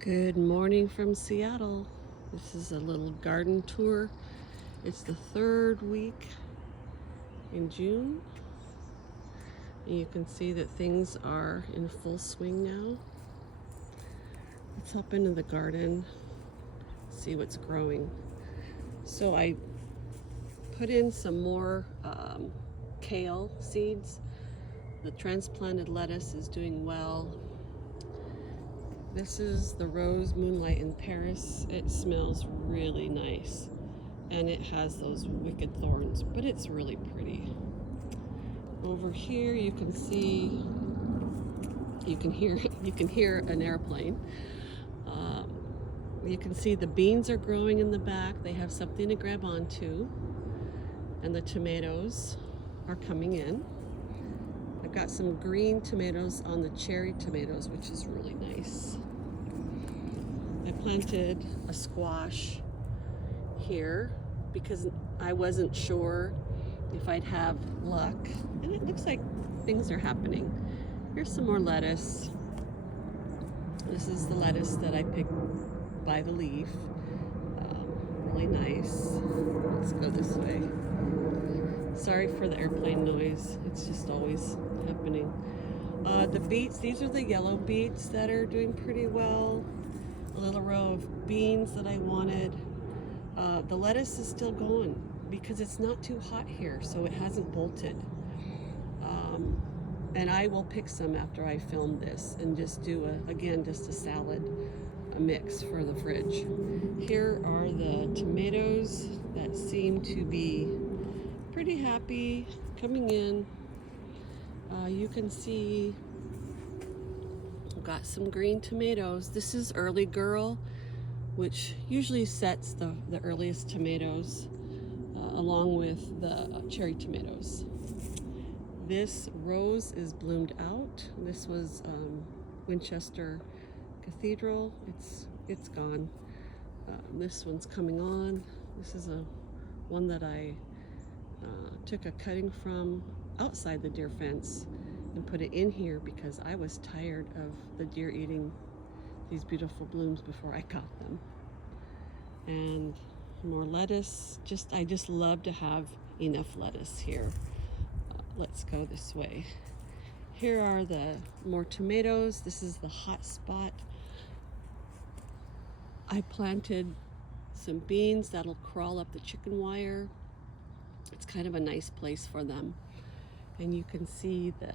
Good morning from Seattle. This is a little garden tour. It's the third week in June. And you can see that things are in full swing now. Let's hop into the garden, see what's growing. So I put in some more kale seeds. The transplanted lettuce is doing well. This is the rose moonlight in Paris. It smells really nice and it has those wicked thorns, but it's really pretty. Over here you can see, you can hear an airplane. You can see the beans are growing in the back. They have something to grab onto, and the tomatoes are coming in. I've got some green tomatoes on the cherry tomatoes, which is really nice. I planted a squash here because I wasn't sure if I'd have luck, and it looks like things are happening. Here's some more lettuce. This is the lettuce that I picked by the leaf. Really nice. Let's go this way. Sorry for the airplane noise. It's just always happening. The beets, these are the yellow beets that are doing pretty well. A little row of beans that I wanted. The lettuce is still going because it's not too hot here, so it hasn't bolted. And I will pick some after I film this and just do just a salad, a mix for the fridge. Here are the tomatoes that seem to be pretty happy coming in. You can see I've got some green tomatoes. This is Early Girl, which usually sets the earliest tomatoes along with the cherry tomatoes. This rose is bloomed out. This was Winchester Cathedral. It's gone. This one's coming on. This is one that I took a cutting from outside the deer fence and put it in here because I was tired of the deer eating these beautiful blooms before I got them. And more lettuce. I just love to have enough lettuce here. Let's go this way. Here are the more tomatoes. This is the hot spot. I planted some beans that'll crawl up the chicken wire. It's kind of a nice place for them. And you can see the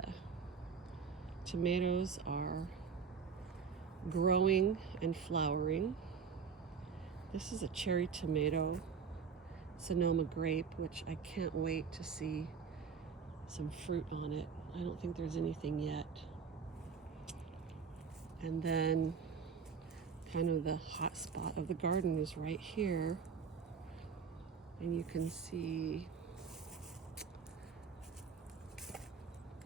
tomatoes are growing and flowering. This is a cherry tomato, Sonoma grape, which I can't wait to see some fruit on it. I don't think there's anything yet. And then kind of the hot spot of the garden is right here. And you can see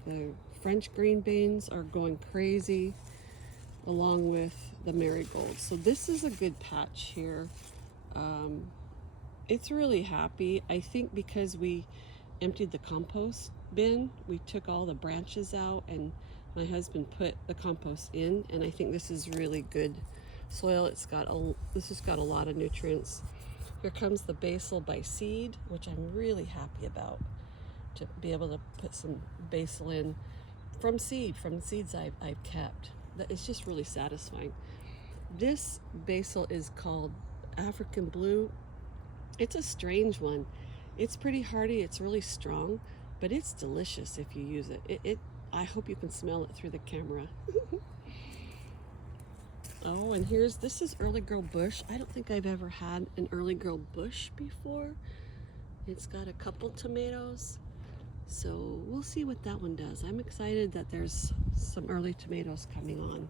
the French green beans are going crazy along with the marigolds. So this is a good patch here. It's really happy. I think because we emptied the compost bin, we took all the branches out and my husband put the compost in, and I think this is really good soil. This has got a lot of nutrients. Here comes the basil by seed, which I'm really happy about, to be able to put some basil in from seeds I've kept. It's just really satisfying. This basil is called African Blue. It's a strange one. It's pretty hardy, it's really strong, but it's delicious if you use it. I hope you can smell it through the camera. Oh, and this is Early Girl Bush. I don't think I've ever had an Early Girl Bush before. It's got a couple tomatoes, so we'll see what that one does. I'm excited that there's some early tomatoes coming on.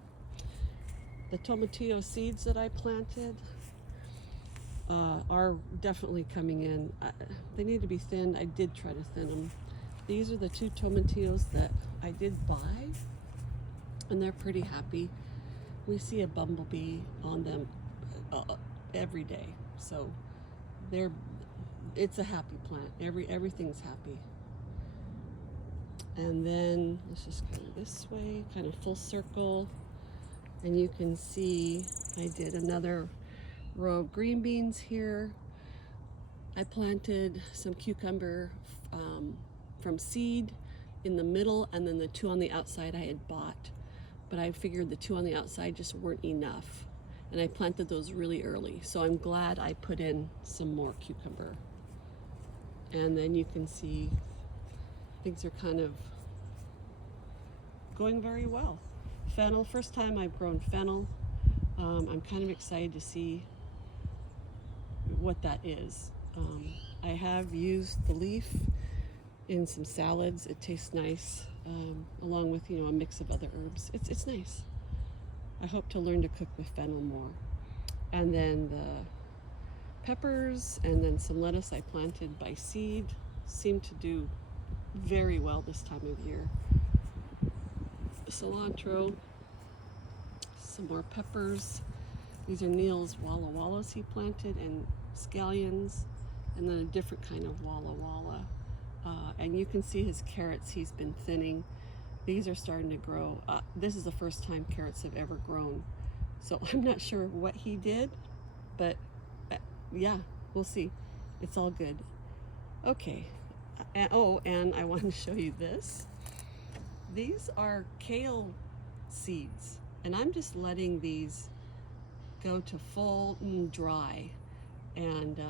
The tomatillo seeds that I planted are definitely coming in. They need to be thinned. I did try to thin them. These are the two tomatillos that I did buy, and they're pretty happy. We see a bumblebee on them every day, so it's a happy plant. Everything's happy. And then let's just go this way, kind of full circle. And you can see I did another row of green beans here. I planted some cucumber from seed in the middle, and then the two on the outside I had bought. But I figured the two on the outside just weren't enough. And I planted those really early. So I'm glad I put in some more cucumber. And then you can see things are kind of going very well. Fennel, first time I've grown fennel. I'm kind of excited to see what that is. I have used the leaf in some salads. It tastes nice, along with, you know, a mix of other herbs. It's nice. I hope to learn to cook with fennel more. And then the peppers and then some lettuce I planted by seed seem to do very well this time of year. Cilantro, some more peppers. These are Neil's Walla Wallas he planted, and scallions, and then a different kind of Walla Walla. And you can see his carrots he's been thinning. These are starting to grow. This is the first time carrots have ever grown. So I'm not sure what he did, but yeah, we'll see. It's all good. Okay. Oh, and I want to show you this. These are kale seeds, and I'm just letting these go to full dry. And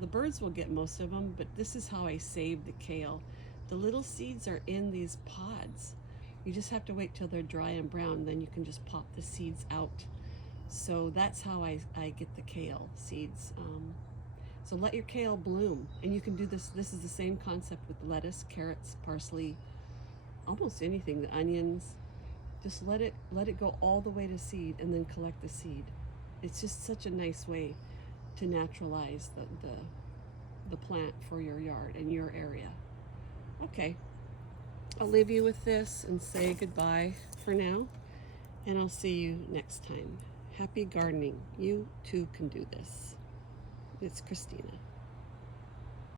the birds will get most of them, but this is how I save the kale. The little seeds are in these pods. You just have to wait till they're dry and brown, then you can just pop the seeds out. So that's how I get the kale seeds. So let your kale bloom, and you can do this. This is the same concept with lettuce, carrots, parsley, almost anything, the onions. Just let it go all the way to seed, and then collect the seed. It's just such a nice way to naturalize the plant for your yard and your area. Okay, I'll leave you with this and say goodbye for now, and I'll see you next time. Happy gardening. You too can do this. It's Christina.